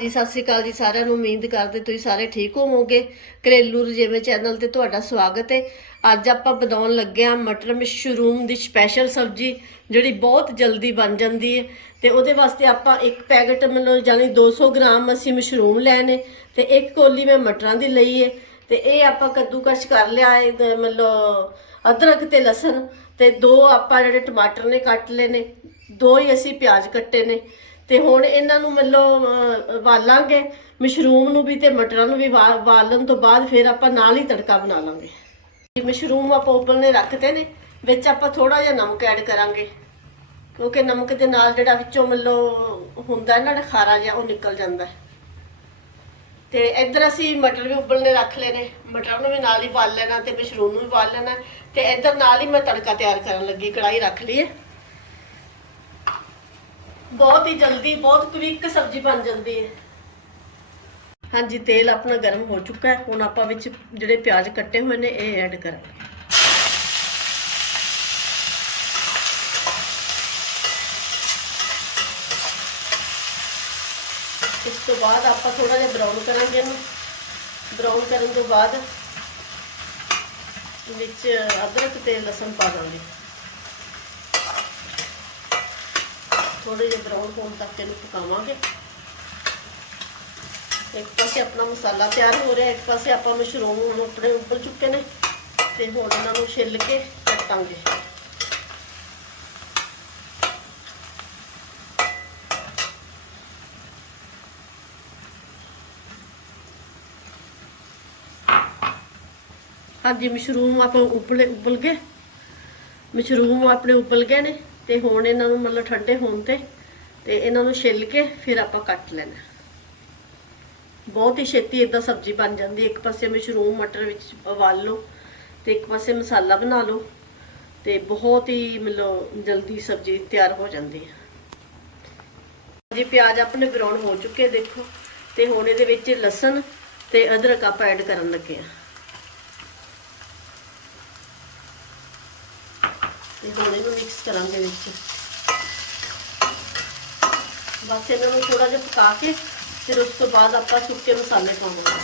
ਜੀ, ਸਤਿ ਸ੍ਰੀ ਅਕਾਲ ਜੀ ਸਾਰਿਆਂ ਨੂੰ, ਉਮੀਦ ਕਰਦੇ ਤੁਸੀਂ ਸਾਰੇ ਠੀਕ ਹੋਵੋਗੇ। ਘਰੇਲੂ ਰਜੇਵੇਂ ਚੈਨਲ ਤੇ ਤੁਹਾਡਾ ਸਵਾਗਤ ਹੈ। ਅੱਜ ਆਪਾਂ ਬਣਾਉਣ ਲੱਗੇ ਹਾਂ ਮਟਰ ਮਸ਼ਰੂਮ ਦੀ ਸਪੈਸ਼ਲ ਸਬਜ਼ੀ, ਜਿਹੜੀ ਬਹੁਤ ਜਲਦੀ ਬਣ ਜਾਂਦੀ ਹੈ। ਤੇ ਉਹਦੇ ਵਾਸਤੇ ਆਪਾਂ ਇੱਕ ਪੈਕੇਟ ਮਤਲਬ ਜਾਨੀ 200 ਗ੍ਰਾਮ ਅਸੀਂ ਮਸ਼ਰੂਮ ਲੈਣੇ ਤੇ ਇੱਕ ਕੋਲੀ ਮੈਂ ਮਟਰਾਂ ਦੀ ਲਈ ਹੈ। ਤੇ ਇਹ ਆਪਾਂ ਕੱਦੂਕਸ਼ ਕਰ ਲਿਆ ਹੈ ਮਤਲਬ ਅਦਰਕ ਤੇ ਲਸਣ ਤੇ ਦੋ ਆਪਾਂ ਜਿਹੜੇ ਟਮਾਟਰ ਨੇ ਕੱਟ ਲਏ ਨੇ, ਦੋ ਹੀ ਅਸੀਂ ਪਿਆਜ਼ ਕੱਟੇ ਨੇ। ਤੇ ਹੁਣ ਇਹਨਾਂ ਨੂੰ ਮਤਲਬ ਅਹ, ਵਾਲਾਂਗੇ ਮਸ਼ਰੂਮ ਨੂੰ ਵੀ ਤੇ ਮਟਰਾਂ ਨੂੰ ਵੀ ਵਾ- ਵਾਲਣ ਤੋਂ ਬਾਅਦ ਫਿਰ ਆਪਾਂ ਨਾਲ ਹੀ ਤੜਕਾ ਬਣਾ ਲਾਂਗੇ। ਮਸ਼ਰੂਮ ਆਪਾਂ ਉਬਲਨੇ ਰੱਖਦੇ ਨੇ ਵਿੱਚ ਆਪਾਂ ਥੋੜਾ ਜਿਹਾ ਨਮਕ ਐਡ ਕਰਾਂਗੇ। ਕਿਉਂਕਿ ਨਮਕ ਦੇ ਨਾਲ ਜਿਹੜਾ ਵਿੱਚੋਂ ਮਤਲਬ ਹੁੰਦਾ ਨਾ ਖਾਰਾ ਜਿਹਾ ਉਹ ਨਿਕਲ ਜਾਂਦਾ ਹੈ। ਤੇ ਇੱਧਰ ਅਸੀਂ ਮਟਰ ਵੀ ਉਬਲਨੇ ਰੱਖ ਲਏ ਮਟਰ ਨੂੰ ਵੀ ਨਾਲ ਹੀ ਵਾਲ ਲੈਣਾ ਤੇ ਮਸ਼ਰੂਮ ਨੂੰ ਵੀ ਵਾਲ ਲੈਣਾ ਤੇ ਇੱਧਰ ਨਾਲ ਹੀ ਮੈਂ ਤੜਕਾ ਤਿਆਰ ਕਰਨ ਲੱਗੀ ਕੜਾਈ ਰੱਖ ਲਈ ਹੈ। ਬਹੁਤ ਹੀ ਜਲਦੀ, ਬਹੁਤ ਕੁਇਕ ਸਬਜ਼ੀ ਬਣ ਜਾਂਦੀ ਹੈ। ਹਾਂਜੀ, ਤੇਲ ਆਪਣਾ ਗਰਮ ਹੋ ਚੁੱਕਾ ਹੈ। ਹੁਣ ਆਪਾਂ ਵਿੱਚ ਜਿਹੜੇ ਪਿਆਜ਼ ਕੱਟੇ ਹੋਏ ਨੇ, ਇਹ ਐਡ ਕਰਾਂਗੇ। ਇਸ ਤੋਂ ਬਾਅਦ ਆਪਾਂ ਥੋੜਾ ਜਿਹਾ ਬਰਾਊਨ ਕਰਾਂਗੇ ਇਹਨੂੰ। ਬਰਾਊਨ ਕਰਨ ਤੋਂ ਬਾਅਦ ਵਿੱਚ ਅਦਰਕ ਤੇ ਲਸਣ ਪਾ ਦਾਂਗੇ। ਥੋੜੇ ਜਿਹਾ ਬਰਾਊਨ ਹੋਣ ਤੱਕ ਇਹਨੂੰ ਪਕਾਵਾਂਗੇ। ਇੱਕ ਪਾਸੇ ਆਪਣਾ ਮਸਾਲਾ ਤਿਆਰ ਹੋ ਰਿਹਾ, ਇੱਕ ਪਾਸੇ ਆਪਾਂ ਮਸ਼ਰੂਮ ਹੁਣ ਆਪਣੇ ਉੱਪਰ ਚੁੱਕੇ ਨੇ ਤੇ ਹੁਣ ਇਹਨਾਂ ਨੂੰ ਛਿੱਲ ਕੇ ਕੱਟਾਂਗੇ। ਹਾਂਜੀ, ਮਸ਼ਰੂਮ ਆਪਾਂ ਉਬਲੇ ਉਬਲ ਗਏ। ਮਸ਼ਰੂਮ ਆਪਣੇ ਉਬਲ ਗਏ ਨੇ। ਤੇ ਹੁਣ ਇਹਨਾਂ ਨੂੰ ਮਤਲਬ ਠੰਡੇ ਹੋਣ ਤੇ ਤੇ ਇਹਨਾਂ ਨੂੰ ਛਿੱਲ ਕੇ ਫਿਰ ਆਪਾਂ ਕੱਟ ਲੈਣਾ। ਬਹੁਤ ਹੀ ਛੇਤੀ ਇਦਾਂ ਸਬਜ਼ੀ ਬਣ ਜਾਂਦੀ ਹੈ। ਇੱਕ ਪਾਸੇ ਮਸ਼ਰੂਮ ਮਟਰ ਵਿੱਚ ਉਬਾਲ ਲਓ ਤੇ ਇੱਕ ਪਾਸੇ ਮਸਾਲਾ ਬਣਾ ਲਓ ਤੇ ਬਹੁਤ ਹੀ ਮਤਲਬ ਜਲਦੀ ਸਬਜ਼ੀ ਤਿਆਰ ਹੋ ਜਾਂਦੀ ਹੈ। ਜੀ, ਪਿਆਜ਼ ਆਪਣੇ ਬਰਾਊਨ ਹੋ ਚੁੱਕੇ ਦੇਖੋ। ਤੇ ਹੁਣ ਇਹਦੇ ਵਿੱਚ ਲਸਣ ਤੇ ਅਦਰਕ ਆਪਾਂ ਐਡ ਕਰਨ ਲੱਗੇ ਆ ਤੇ ਹੁਣ ਇਹਨੂੰ ਮਿਕਸ ਕਰਾਂਗੇ ਵਿੱਚ। ਬਸ ਇਹਨਾਂ ਨੂੰ ਥੋੜਾ ਜਿਹਾ ਪਕਾ ਕੇ, ਫਿਰ ਉਸ ਤੋਂ ਬਾਅਦ ਆਪਾਂ ਸੁੱਕੇ ਮਸਾਲੇ ਪਾਵਾਂਗੇ।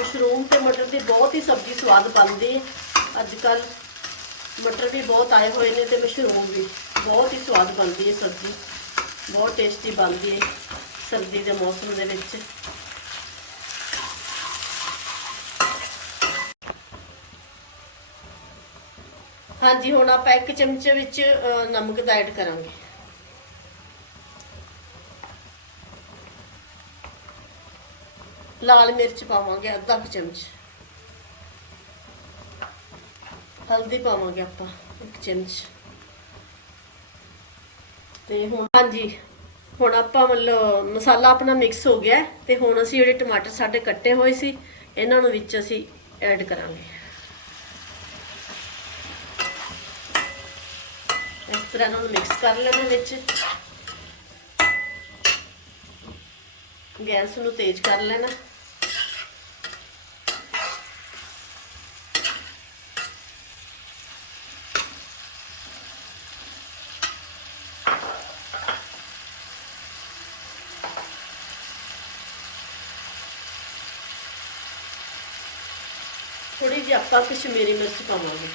ਮਸ਼ਰੂਮ ਤੇ ਮਟਰ ਦੀ ਬਹੁਤ ਹੀ ਸਬਜ਼ੀ ਸਵਾਦ ਬਣਦੀ ਹੈ। ਅੱਜ ਕੱਲ ਮਟਰ ਵੀ ਬਹੁਤ ਆਏ ਹੋਏ ਨੇ ਤੇ ਮਸ਼ਰੂਮ ਵੀ ਬਹੁਤ ਹੀ ਸਵਾਦ ਬਣਦੀ ਹੈ ਸਬਜ਼ੀ। ਬਹੁਤ ਟੇਸਟੀ ਬਣਦੀ ਹੈ ਸਰਦੀ ਦੇ ਮੌਸਮ ਦੇ ਵਿੱਚ। ਹਾਂਜੀ, ਹੁਣ ਆਪਾਂ ਇੱਕ ਚਮਚੇ ਵਿੱਚ ਨਮਕ ਦਾ ਐਡ ਕਰਾਂਗੇ। ਲਾਲ ਮਿਰਚ ਪਾਵਾਂਗੇ, ਅੱਧਾ ਕੁ ਚਮਚ। ਹਲਦੀ ਪਾਵਾਂਗੇ ਆਪਾਂ, ਇੱਕ ਚਮਚ। ਤੇ ਹੁਣ, ਹਾਂਜੀ, ਹੁਣ ਆਪਾਂ ਮਤਲਬ, ਮਸਾਲਾ ਆਪਣਾ ਮਿਕਸ ਹੋ ਗਿਆ ਹੈ, ਤੇ ਹੁਣ ਅਸੀਂ ਜਿਹੜੇ ਟਮਾਟਰ ਸਾਡੇ ਕੱਟੇ ਹੋਏ ਸੀ, ਇਹਨਾਂ ਨੂੰ ਵਿੱਚ ਅਸੀਂ ਐਡ ਕਰਾਂਗੇ। ਇਸ ਤਰ੍ਹਾਂ ਇਹਨਾਂ ਨੂੰ ਮਿਕਸ ਕਰ ਲੈਣਾ ਵਿੱਚ ਗੈਸ ਨੂੰ ਤੇਜ਼ ਕਰ ਲੈਣਾ ਥੋੜੀ ਜਿਹੀ ਆਪਾਂ ਕਸ਼ਮੀਰੀ ਮਿਰਚ ਪਾਵਾਂਗੇ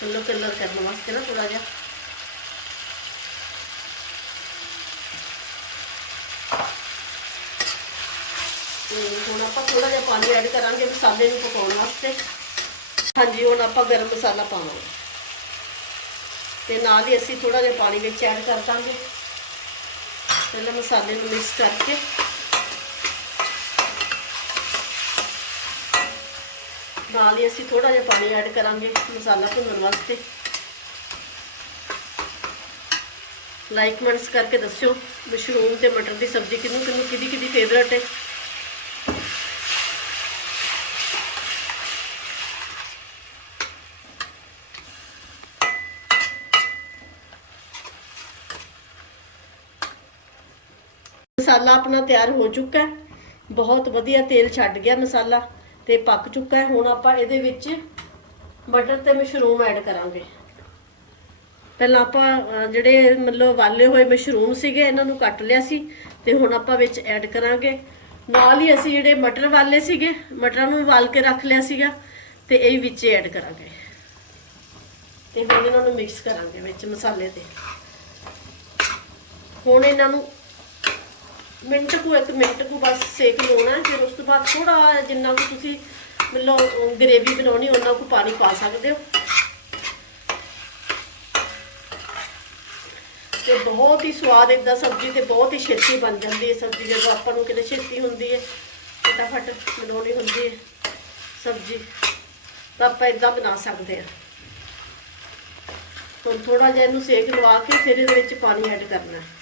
ਚਲੋ ਕਲਰ ਕਰਨ ਵਾਸਤੇ ਨਾ ਥੋੜਾ ਜਿਹਾ। ਤੇ ਹੁਣ ਆਪਾਂ ਥੋੜਾ ਜਿਹਾ ਪਾਣੀ ਐਡ ਕਰਾਂਗੇ ਮਸਾਲੇ ਨੂੰ ਪਕਾਉਣ ਵਾਸਤੇ। ਹਾਂਜੀ, ਹੁਣ ਆਪਾਂ ਗਰਮ ਮਸਾਲਾ ਪਾਵਾਂਗੇ। ਤੇ ਨਾਲ ਹੀ ਅਸੀਂ ਥੋੜਾ ਜਿਹਾ ਪਾਣੀ ਵਿੱਚ ਐਡ ਕਰ ਦਾਂਗੇ। ਪਹਿਲਾਂ ਮਸਾਲੇ ਨੂੰ ਮਿਕਸ ਕਰਕੇ। ਨਾਲ ਹੀ ਅਸੀਂ ਥੋੜਾ ਜਿਹਾ ਪਾਣੀ ਐਡ ਕਰਾਂਗੇ ਮਸਾਲਾ ਭੁੰਨਣ ਵਾਸਤੇ। ਲਾਈਕ ਕਮੈਂਟਸ ਕਰਕੇ ਦੱਸਿਓ, ਮਸ਼ਰੂਮ ਤੇ ਮਟਰ ਦੀ ਸਬਜ਼ੀ ਕਿਹਨੂੰ ਕਿਹਨੂੰ ਕਿਹਦੀ ਕਿਹਦੀ ਫੇਵਰਟ ਹੈ? ਮਸਾਲਾ ਆਪਣਾ ਤਿਆਰ ਹੋ ਚੁੱਕਾ ਹੈ। ਬਹੁਤ ਵਧੀਆ ਤੇਲ ਛੱਡ ਗਿਆ ਮਸਾਲਾ। ਤੇ ਪੱਕ ਚੁੱਕਾ ਹੈ। ਹੁਣ ਆਪਾਂ ਇਹਦੇ ਵਿੱਚ ਮਟਰ ਤੇ ਮਸ਼ਰੂਮ ਐਡ ਕਰਾਂਗੇ। ਪਹਿਲਾਂ ਆਪਾਂ ਜਿਹੜੇ ਮਤਲਬ ਵਾਲੇ ਹੋਏ ਮਸ਼ਰੂਮ ਸੀਗੇ, ਇਹਨਾਂ ਨੂੰ ਕੱਟ ਲਿਆ ਸੀ ਤੇ ਹੁਣ ਆਪਾਂ ਵਿੱਚ ਐਡ ਕਰਾਂਗੇ। ਨਾਲ ਹੀ ਅਸੀਂ ਜਿਹੜੇ ਮਟਰ ਵਾਲੇ ਸੀਗੇ, ਮਟਰਾਂ ਨੂੰ ਉਬਾਲ ਕੇ ਰੱਖ ਲਿਆ ਸੀਗਾ ਤੇ ਇਹ ਵਿੱਚ ਐਡ ਕਰਾਂਗੇ। ਤੇ ਹੁਣ ਇਹਨਾਂ ਨੂੰ ਮਿਕਸ ਕਰਾਂਗੇ ਵਿੱਚ ਮਸਾਲੇ ਦੇ ਹੁਣ ਇਹਨਾਂ ਨੂੰ ਮਿੰਟ ਕੁ, ਇੱਕ ਮਿੰਟ ਕੁ ਬਸ ਸੇਕ ਲਾਉਣਾ ਫਿਰ ਉਸ ਤੋਂ ਬਾਅਦ ਥੋੜਾ ਜਿੰਨਾ ਕੁ ਤੁਸੀਂ ਮਤਲਬ ਗ੍ਰੇਵੀ ਬਣਾਉਣੀ ਉਹਨਾਂ ਕੁ ਪਾਣੀ ਪਾ ਸਕਦੇ ਹੋ। ਤੇ ਬਹੁਤ ਹੀ ਸਵਾਦ ਇਦਾਂ ਸਬਜ਼ੀ ਤੇ ਬਹੁਤ ਹੀ ਛੇਤੀ ਬਣ ਜਾਂਦੀ ਹੈ ਸਬਜ਼ੀ, ਜਦੋਂ ਆਪਾਂ ਨੂੰ ਕਿਤੇ ਛੇਤੀ ਹੁੰਦੀ ਹੈ, ਫਟਾਫਟ ਬਣਾਉਣੀ ਹੁੰਦੀ ਹੈ ਸਬਜ਼ੀ, ਤਾਂ ਆਪਾਂ ਇਦਾਂ ਬਣਾ ਸਕਦੇ ਹਾਂ। ਹੁਣ ਥੋੜਾ ਜਿਹਾ ਇਹਨੂੰ ਸੇਕ ਲਵਾ ਕੇ ਫਿਰ ਇਹਦੇ ਵਿੱਚ ਪਾਣੀ ਐਡ ਕਰਨਾ ਹੈ।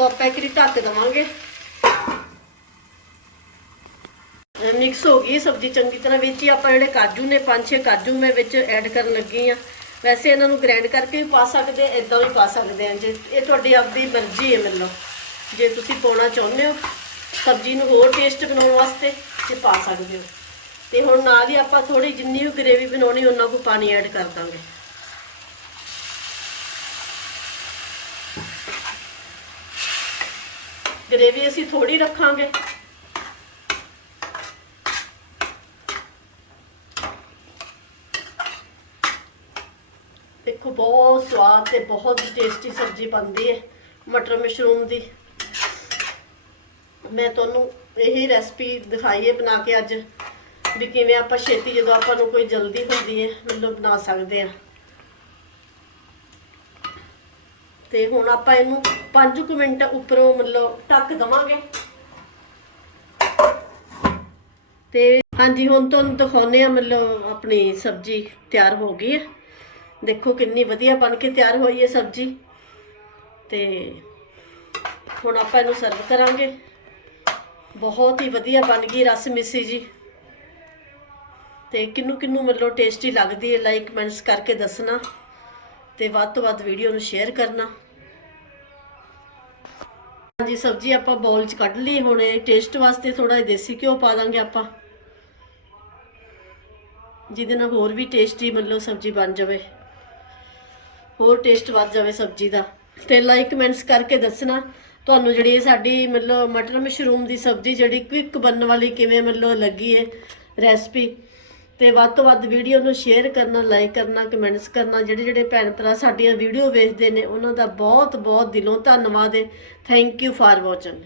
ਉੱਤੋਂ ਆਪਾਂ ਇੱਕ ਵਾਰੀ ਢੱਕ ਦੇਵਾਂਗੇ। ਮਿਕਸ ਹੋ ਗਈ ਸਬਜ਼ੀ ਚੰਗੀ ਤਰ੍ਹਾਂ ਵਿੱਚ ਹੀ ਆਪਾਂ ਜਿਹੜੇ ਕਾਜੂ ਨੇ, ਪੰਜ ਛੇ ਕਾਜੂ ਮੈਂ ਵਿੱਚ ਐਡ ਕਰਨ ਲੱਗੀ ਆ ਵੈਸੇ ਇਹਨਾਂ ਨੂੰ ਗ੍ਰਾਈਂਡ ਕਰਕੇ ਵੀ ਪਾ ਸਕਦੇ ਆ ਇਦਾਂ ਵੀ ਪਾ ਸਕਦੇ ਆ ਜੇ ਇਹ ਤੁਹਾਡੀ ਆਪਦੀ ਮਰਜ਼ੀ ਹੈ ਮਤਲਬ ਜੇ ਤੁਸੀਂ ਪਾਉਣਾ ਚਾਹੁੰਦੇ ਹੋ, ਸਬਜ਼ੀ ਨੂੰ ਹੋਰ ਟੇਸਟ ਬਣਾਉਣ ਵਾਸਤੇ, ਤੇ ਪਾ ਸਕਦੇ ਹੋ। ਤੇ ਹੁਣ ਨਾਲ ਹੀ ਆਪਾਂ ਥੋੜੀ ਜਿੰਨੀ ਵੀ ਗ੍ਰੇਵੀ ਬਣਾਉਣੀ, ਉਹਨਾਂ ਕੋ ਪਾਣੀ ਐਡ ਕਰ ਦਾਂਗੇ। ਗ੍ਰੇਵੀ ਅਸੀਂ ਥੋੜੀ ਰੱਖਾਂਗੇ। ਦੇਖੋ, ਬਹੁਤ ਸਵਾਦ ਤੇ ਬਹੁਤ ਟੇਸਟੀ ਸਬਜ਼ੀ ਬਣਦੀ ਹੈ ਮਟਰ ਮਸ਼ਰੂਮ ਦੀ। ਮੈਂ ਤੁਹਾਨੂੰ ਇਹੀ ਰੈਸਪੀ ਦਿਖਾਈ ਹੈ ਬਣਾ ਕੇ ਅੱਜ, ਵੀ ਕਿਵੇਂ ਆਪਾਂ ਛੇਤੀ ਜਦੋਂ ਆਪਾਂ ਨੂੰ ਕੋਈ ਜਲਦੀ ਹੁੰਦੀ ਹੈ ਮਤਲਬ ਬਣਾ ਸਕਦੇ ਆ। ਤੇ ਹੁਣ ਆਪਾਂ ਇਹਨੂੰ 5 ਕੁ ਮਿੰਟ ਉੱਪਰੋਂ ਮਤਲਬ ਢੱਕ ਦਵਾਂਗੇ। ਤੇ ਹਾਂਜੀ, ਹੁਣ ਤੁਹਾਨੂੰ ਦਿਖਾਉਨੇ ਆ ਮਤਲਬ ਆਪਣੀ ਸਬਜ਼ੀ ਤਿਆਰ ਹੋ ਗਈ ਹੈ। ਦੇਖੋ ਕਿੰਨੀ ਵਧੀਆ ਬਣ ਕੇ ਤਿਆਰ ਹੋਈ ਹੈ ਸਬਜ਼ੀ। ਤੇ ਹੁਣ ਆਪਾਂ ਇਹਨੂੰ ਸਰਵ ਕਰਾਂਗੇ। ਬਹੁਤ ਹੀ ਵਧੀਆ ਬਣ ਗਈ ਰਸ ਮਿੱਸੀ ਜੀ। ਤੇ ਕਿੰਨੂੰ ਕਿੰਨੂੰ ਮਤਲਬ ਟੇਸਟੀ ਲੱਗਦੀ ਹੈ। ਲਾਈਕ ਕਮੈਂਟਸ ਕਰਕੇ ਦੱਸਣਾ। ਤੇ ਵੱਧ ਤੋਂ ਵੱਧ ਵੀਡੀਓ ਨੂੰ ਸ਼ੇਅਰ ਕਰਨਾ। ਹਾਂਜੀ, ਸਬਜ਼ੀ ਆਪਾਂ ਬਾਉਲ 'ਚ ਕੱਢ ਲਈ, ਹੁਣ ਇਹ ਟੇਸਟ ਵਾਸਤੇ ਥੋੜਾ ਦੇਸੀ ਘਿਓ ਪਾ ਦਾਂਗੇ ਆਪਾਂ। ਜਿਹਦੇ ਨਾਲ ਹੋਰ ਵੀ ਟੇਸਟੀ ਮਤਲਬ ਸਬਜ਼ੀ ਬਣ ਜਾਵੇ। ਹੋਰ ਟੇਸਟ ਵੱਧ ਜਾਵੇ ਸਬਜ਼ੀ ਦਾ। ਤੇ ਲਾਈਕ ਕਮੈਂਟਸ ਕਰਕੇ ਦੱਸਣਾ, ਤੁਹਾਨੂੰ ਜਿਹੜੀ ਇਹ ਸਾਡੀ ਮਤਲਬ ਮਟਰ ਮਸ਼ਰੂਮ ਦੀ ਸਬਜ਼ੀ ਜਿਹੜੀ ਕੁਇਕ ਬਣਨ ਵਾਲੀ ਕਿਵੇਂ ਮਤਲਬ ਲੱਗੀ ਹੈ ਰੈਸਪੀ ਤੇ ਵੱਧ ਤੋਂ ਵੱਧ ਵੀਡੀਓ ਨੂੰ ਸ਼ੇਅਰ ਕਰਨਾ ਲਾਈਕ ਕਰਨਾ ਕਮੈਂਟਸ ਕਰਨਾ, ਜਿਹੜੇ ਜਿਹੜੇ ਭੈਣ ਭਰਾ ਸਾਡੀਆਂ ਵੀਡੀਓ ਵੇਖਦੇ ਨੇ, ਉਹਨਾਂ ਦਾ ਬਹੁਤ ਬਹੁਤ ਦਿਲੋਂ ਧੰਨਵਾਦ ਹੈ ਥੈਂਕ ਯੂ ਫਾਰ ਵਾਚਿੰਗ